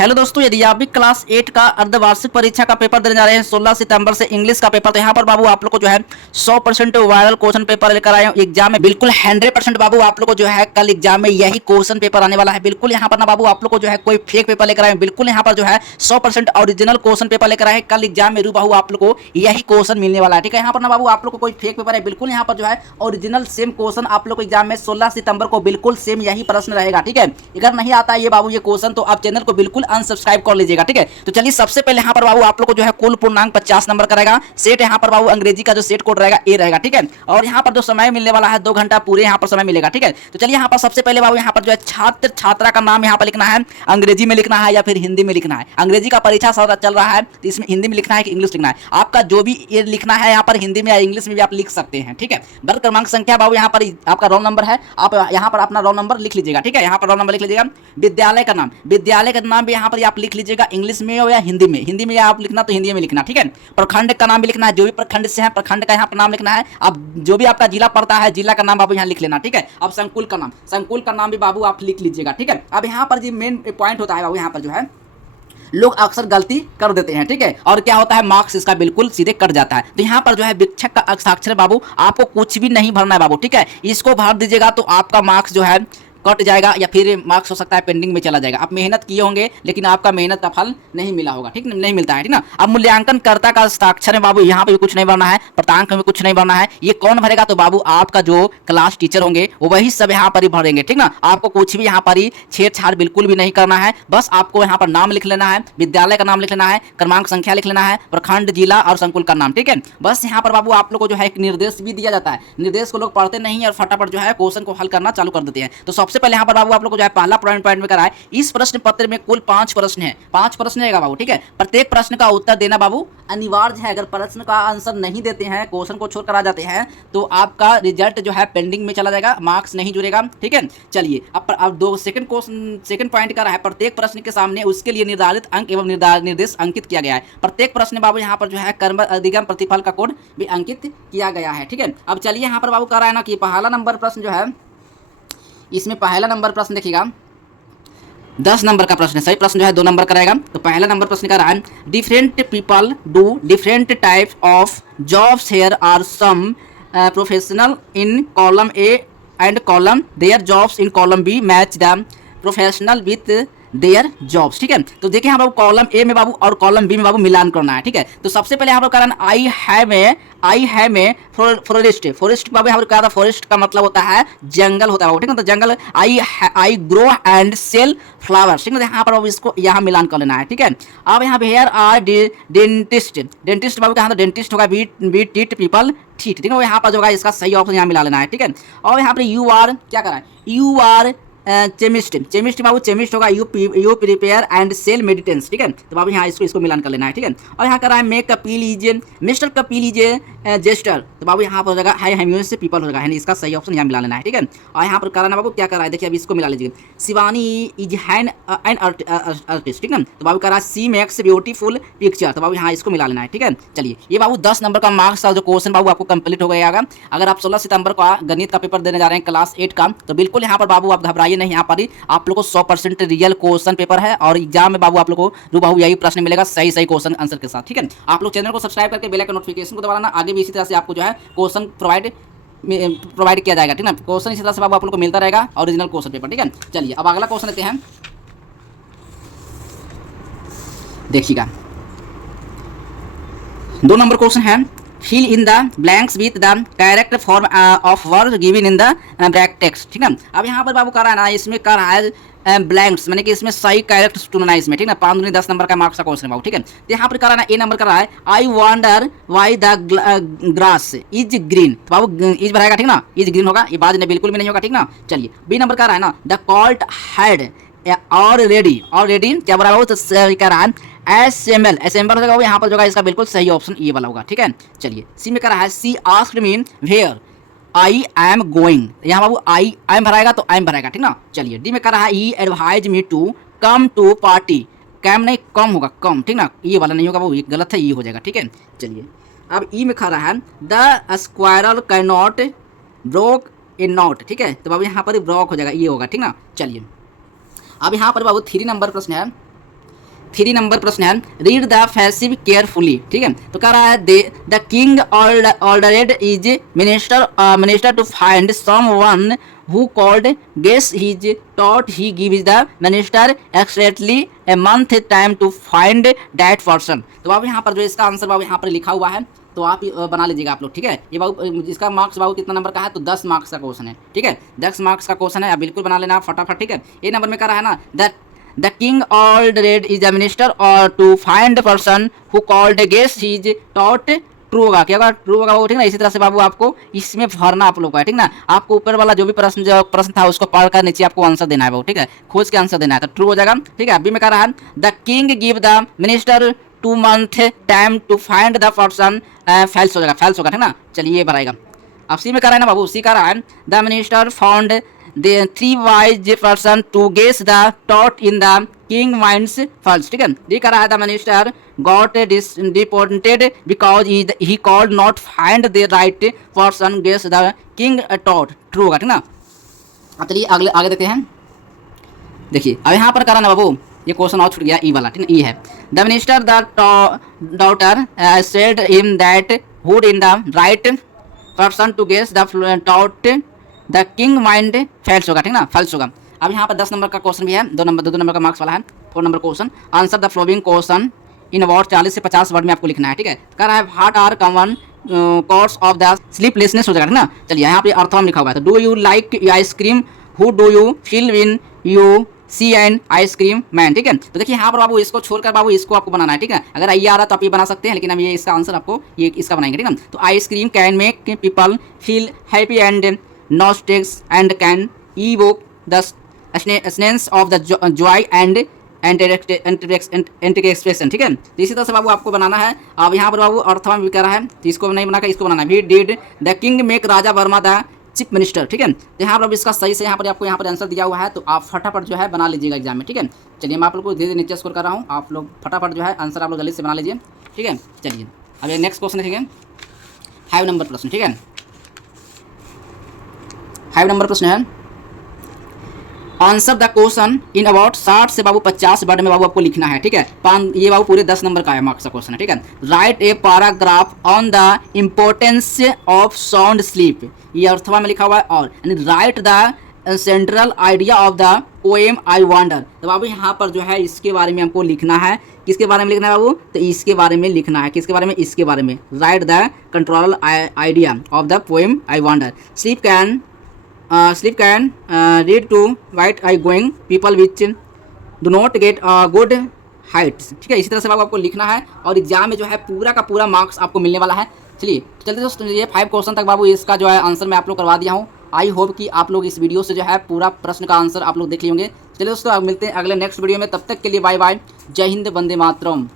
Hello दोस्तों, यदि आप भी क्लास 8 का अर्धवार्षिक परीक्षा का पेपर देने जा रहे हैं 16 सितंबर से इंग्लिश का पेपर, तो यहाँ पर बाबू आप लोग को जो है 100% वायरल क्वेश्चन पेपर लेकर आए हैं एग्जाम में। बिल्कुल 100% बाबू आप लोग को जो है कल एग्जाम में यही क्वेश्चन पेपर आने वाला है। बिल्कुल यहाँ पर ना बाबू आप लोग को जो है कोई फेक पेपर लेकर आए, बिल्कुल यहाँ पर जो है 100% ओरिजिनल क्वेश्चन पेपर लेकर आए। कल एग्जाम में रूबहू आप लोग को यही क्वेश्चन मिलने वाला है। ठीक है, यहाँ पर ना बाबू आप लोग को कोई फेक पेपर है, बिल्कुल यहाँ पर जो है ओरिजिनल सेम क्वेश्चन आप लोग को एग्जाम में 16 सितंबर को बिल्कुल सेम यही प्रश्न रहेगा। ठीक है, अगर नहीं आता है ये बाबू ये क्वेश्चन तो आप चैनल को बिल्कुल अनसब्सक्राइब कर लीजिएगा। ठीक है, तो चलिए सबसे पहले यहाँ पर बाबू आप लोग को जो है कुल पूर्णांक 50 नंबर का रहेगा। सेट यहाँ पर बाबू अंग्रेजी का जो सेट कोड रहेगा ए रहेगा। ठीक है, और यहाँ पर जो समय मिलने वाला है 2 घंटा पूरे यहाँ पर समय मिलेगा। ठीक है, तो चलिए यहाँ पर सबसे पहले बाबू यहाँ पर जो है छात्र छात्रा का नाम यहाँ पर लिखना है, अंग्रेजी में लिखना है या फिर हिंदी में लिखना है। अंग्रेजी का परीक्षा चल रहा है तो इसमें हिंदी में लिखना है कि इंग्लिश लिखना है, आपका जो भी ये लिखना है यहाँ पर हिंदी में या इंग्लिश में भी आप लिख सकते हैं। ठीक है, वर्ग क्रमांक संख्या बाबू यहाँ पर आपका रोल नंबर है, आप यहाँ पर अपना रोल नंबर लिख लीजिएगा। ठीक है, यहाँ पर रोल नंबर लिख लीजिएगा। विद्यालय का नाम भी यहाँ पर आप लिख लीजिएगा, इंग्लिश में या हिंदी में। हिंदी में आप लिखना तो हिंदी में लिखना। ठीक है, प्रखंड का नाम भी लिखना है, जो भी प्रखंड से है प्रखंड का यहाँ पर नाम लिखना है। अब जो भी आपका जिला पड़ता है जिला का नाम बाबू यहाँ लिख लेना। ठीक है, अब संकुल का नाम भी बाबू आप लिख लीजिएगा। ठीक है, अब यहाँ पर जो मेन पॉइंट होता है बाबू यहाँ पर जो है लोग अक्सर गलती कर देते हैं। ठीक है, और क्या होता है मार्क्स इसका बिल्कुल सीधे कट जाता है। तो यहाँ पर जो है शिक्षक का हस्ताक्षर बाबू आपको कुछ भी नहीं भरना है बाबू। ठीक है, इसको भर दीजिएगा तो आपका मार्क्स जो है कट जाएगा या फिर मार्क्स हो सकता है पेंडिंग में चला जाएगा। आप मेहनत किए होंगे लेकिन आपका मेहनत का फल नहीं मिला होगा। ठीक, नहीं मिलता है। ठीक ना। अब मूल्यांकनकर्ता का हस्ताक्षर है बाबू, यहाँ पे भी कुछ नहीं भरना है, प्रांक में कुछ नहीं भरना है। ये कौन भरेगा तो बाबू आपका जो क्लास टीचर होंगे वो वही सब यहाँ पर ही भरेंगे। ठीक ना, आपको कुछ भी यहाँ पर ही छेड़छाड़ बिल्कुल भी नहीं करना है। बस आपको यहाँ पर नाम लिख लेना है, विद्यालय का नाम लिख लेना है, क्रमांक संख्या लिख लेना है, प्रखंड जिला और संकुल का नाम। ठीक है, बस यहाँ पर बाबू आप लोग को जो है एक निर्देश भी दिया जाता है। निर्देश को लोग पढ़ते नहीं और फटाफट जो है क्वेश्चन को हल करना चालू कर देते हैं। तो सबसे पहले यहाँ पर बाबू आप लोग को जो है पहला पॉइंट में कराए, इस प्रश्न पत्र में कुल 5 प्रश्न है। 5 प्रश्न रहेगा बाबू। ठीक है, प्रत्येक प्रश्न का उत्तर देना बाबू अनिवार्य है। अगर प्रश्न का आंसर नहीं देते हैं, क्वेश्चन को छोड़कर आ जाते हैं तो आपका रिजल्ट जो है पेंडिंग में चला जाएगा, मार्क्स नहीं जुड़ेगा। ठीक है, चलिए अब दो सेकंड पॉइंट का रहा है, प्रत्येक प्रश्न के सामने उसके लिए निर्धारित अंक एवं निर्देश अंकित किया गया है। प्रत्येक प्रश्न बाबू यहाँ पर जो है कर्म अधिगम प्रतिफल का कोड भी अंकित किया गया है। ठीक है, अब चलिए यहाँ पर बाबू कह रहा है ना कि पहला नंबर प्रश्न जो है, इसमें पहला नंबर प्रश्न देखिएगा 10 नंबर का प्रश्न है। सही प्रश्न जो है 2 नंबर का रहेगा। तो पहला नंबर प्रश्न का रहा है, different people do different types of jobs here are some professional in column A and column their jobs in column B match the professional with their jobs. ठीक है, तो देखिए यहाँ बाबू कॉलम ए में बाबू और कॉलम बी में बाबू मिलान करना है। ठीक है, तो सबसे पहले यहाँ पर कारण आई हैव ए फॉरेस्ट बाबू यहाँ पर कहा था, फॉरेस्ट का मतलब होता है जंगल होता है बाबू। ठीक है, तो jungle I grow and sell flowers. ठीक है, यहाँ पर बाबू इसको यहाँ मिलान कर लेना है। ठीक है, अब यहाँ पे हेयर आर डेंटिस्ट बाबू कहा था डेंटिस्ट होगा बी टीट पीपल ठीक है, यहाँ पर जो है इसका सही ऑप्शन यहाँ मिला लेना है। ठीक है, और यहाँ पर यू आर क्या करा है, यू आर चेमिस्ट बाबू चेमिस्ट होगा यू प्रिपेयर एंड सेल मेडिटेंस। ठीक है, तो बाबू यहाँ इसको मिलान कर लेना है। ठीक है, और यहाँ कर रहा है मे Kapil is mister Kapil is jester, तो बाबू यहाँ पर हो जाएगा हाई हेम्यूस से पीपल हो जाएगा, है इसका सही ऑप्शन यहाँ मिला लेना है। ठीक है, और यहाँ पर कराना बाबू क्या कर रहा है, देखिए अभी इसको मिला लीजिए, शिवानी इज हैन एन आर्टिस्ट। ठीक है, तो बाबू कर रहा है सी मेक्स ब्यूटीफुल पिक्चर, तो बाबू यहाँ इसको मिला लेना है। ठीक है, चलिए ये बाबू 10 नंबर का मार्क्स का जो क्वेश्चन बाबू आपको कंप्लीट हो गया। अगर आप 16 सितंबर का गणित का पेपर देने जा रहे हैं क्लास 8 का, तो बिल्कुल यहाँ पर बाबू आप घबराइए नहीं, यहाँ पर आप लोग को 100% रियल क्वेश्चन पेपर है और एग्जाम में बाबू आप लोग को रूबहू यही प्रश्न मिलेगा सही क्वेश्चन आंसर के साथ। ठीक है, आप लोग चैनल को सब्सक्राइब करके बेल आइकन नोटिफिकेशन को दबाना, आगे भी इसी तरह से आपको जो है क्वेश्चन प्रोवाइड किया जाएगा। ठीक है, क्वेश्चन इसी तरह से बाबू आप लोग को मिलता रहेगा ओरिजिनल क्वेश्चन पेपर। ठीक है, चलिए अब अगला क्वेश्चन लेते हैं, देखिएगा 2 नंबर क्वेश्चन है, fill in the blanks with the correct form of word given in the brackets। ठीक है, अब यहाँ पर बाबू कर रहा है ना, इसमें कर रहा है ब्लैंक्स, मैंने कि इसमें सही कैरेक्ट चुनना है इसमें। ठीक है, 5 10 नंबर का मार्क्स का क्वेश्चन है बाबू। ठीक है, तो यहाँ पर कर रहा है ना, ए नंबर कर रहा है I wonder why the grass is green, तो बाबू इज भराएगा। ठीक ना, इज ग्रीन होगा, ये बात ने बिल्कुल भी नहीं होगा। ठीक ना, चलिए बी नंबर कर रहा है ना, द कॉल्ट हैड और रेडी क्या बोला बाबू, तो कह रहा है असेंबल हो जाएगा यहाँ पर जो है इसका बिल्कुल सही ऑप्शन ये वाला होगा। ठीक है, चलिए सी में कह रहा है she asked me where I am going, यहाँ बाबू आई एम भराएगा तो आई एम भराएगा। ठीक ना, चलिए डी में कह रहा है he advise me to come to party, came नहीं कम होगा कम। ठीक ना, ये वाला नहीं होगा बाबू, ये गलत है, ये हो जाएगा। ठीक है, चलिए अब ई में कह रहा है the squirrel can not broke A not. ठीक है, तो बाबू यहाँ पर ब्रोक हो जाएगा, ये होगा। ठीक ना, चलिए अब यहाँ पर बाबू 3 नंबर प्रश्न है, 3 नंबर प्रश्न है, रीड द पैसिव केयरफुली। ठीक है, तो कह रहा है the king ordered is minister to find someone who called guess his thought he gives the minister exactly a month time to find that person। तो बाबू यहाँ पर जो इसका आंसर बाबू यहाँ पर लिखा हुआ है, तो आप बना लीजिएगा आप लोग। ठीक है, ये बाबू इसका मार्क्स बाबू कितना नंबर का है, तो 10 मार्क्स का क्वेश्चन है। ठीक है, 10 मार्क्स का क्वेश्चन है, आप बिल्कुल बना लेना फटाफट। ठीक है, ये नंबर में कह रहा है ना, the king ordered is the minister और to find person who called guess his thought true होगा, क्या होगा, ट्रू होगा वो। ठीक ना, इसी तरह से बाबू आपको इसमें भरना आप लोग का है। ठीक ना, आपको ऊपर वाला जो भी प्रश्न था उसको पढ़कर नीचे आपको आंसर देना है बाबू। ठीक है, खोज के आंसर देना है, तो ट्रू हो जाएगा। ठीक है, अभी मैं कह रहा है the king give the minister 2 month time to find the person, fails हो जाएगा, फैल्स होगा। ठीक ना, चलिए ये भराएगा। अब सी में कह रहा है ना बाबू, सी कह रहा है the minister found the 3 wise person to guess the thought in the king minds false। ठीक है, ये कह रहा है the minister got disappointed because he could not find the right person guess the king thought true होगा। ठीक ना, अब चलिए आगे देखते हैं। देखिए अब यहाँ पर कह रहा ना बाबू, ये क्वेश्चन और छूट गया, ई वाला। ठीक ना, ई है the minister the daughter said him that would in the right person to guess the thought the king mind fails होगा। ठीक ना, फैल्स होगा। अब यहाँ पर 10 नंबर का क्वेश्चन भी है, 2 नंबर का मार्क्स वाला है। 4 number question, answer the flowing question in about 40 से 50 वर्ड में आपको लिखना है। ठीक है, कह रहा है what are common cause of the sleeplessness हो जाएगा। ठीक ना, चलिए यहाँ पे अर्थम लिखा हुआ है, तो do you like ice cream, who do you feel when you see and ice cream man. ठीक है, तो देखिए यहाँ पर बाबू इसको छोड़कर बाबू इसको आपको बनाना है। ठीक है, अगर ये आ रहा तो आप ये बना सकते हैं, लेकिन हम ये इसका आंसर आपको ये इसका बनाएंगे। ठीक है, तो ice cream can make people feel happy and nostalgic and can evoke the sense of the joy and expression। ठीक है, तो इसी तरह से बाबू आपको बनाना है। अब यहाँ पर बाबू अर्थम भी कह रहा है, तो इसको नहीं बनाकर इसको बनाना है। We did the king make Raja Varma the chief minister. ठीक है, तो यहाँ पर इसका सही से यहाँ पर आपको यहाँ पर आंसर दिया हुआ है, तो आप फटाफट जो है बना लीजिएगा एग्जाम में। ठीक है, चलिए मैं आप लोग को धीरे धीरे नीचे स्कोर कर रहा हूँ, आप लोग फटाफट जो है आंसर आप लोग जल्दी से बना लीजिए। ठीक है, चलिए अब ये नेक्स्ट क्वेश्चन है। ठीक है, 5 नंबर प्रश्न। ठीक है, 5 नंबर प्रश्न है, answer the question in about 60 से बाबू 50 वर्ड में बाबू आपको लिखना है। ठीक है, ये बाबू पूरे 10 नंबर का है मार्क्स का क्वेश्चन है। ठीक है, right a paragraph on the importance of sound sleep, ये अर्थवा में लिखा हुआ है। और यानी right the central idea of the poem I wonder, तो बाबू यहाँ पर जो है इसके बारे में हमको लिखना है। किसके बारे में लिखना है बाबू, तो इसके बारे में लिखना है। किसके बारे में, इसके बारे में। Right the control idea of the poem I wonder, sleep can lead to white eye going people which do not get good heights। ठीक है, इसी तरह से आपको लिखना है और एग्जाम में जो है पूरा का पूरा मार्क्स आपको मिलने वाला है। चलिए चलते दोस्तों, ये 5 क्वेश्चन तक बाबू इसका जो है आंसर मैं आप लोग करवा दिया हूँ। आई होप कि आप लोग इस वीडियो से जो है पूरा प्रश्न का आंसर आप लोग देख लिए होंगे। चलिए दोस्तों, अब मिलते हैं अगले नेक्स्ट वीडियो में, तब तक के लिए बाय बाय, जय हिंद, वंदे मातरम।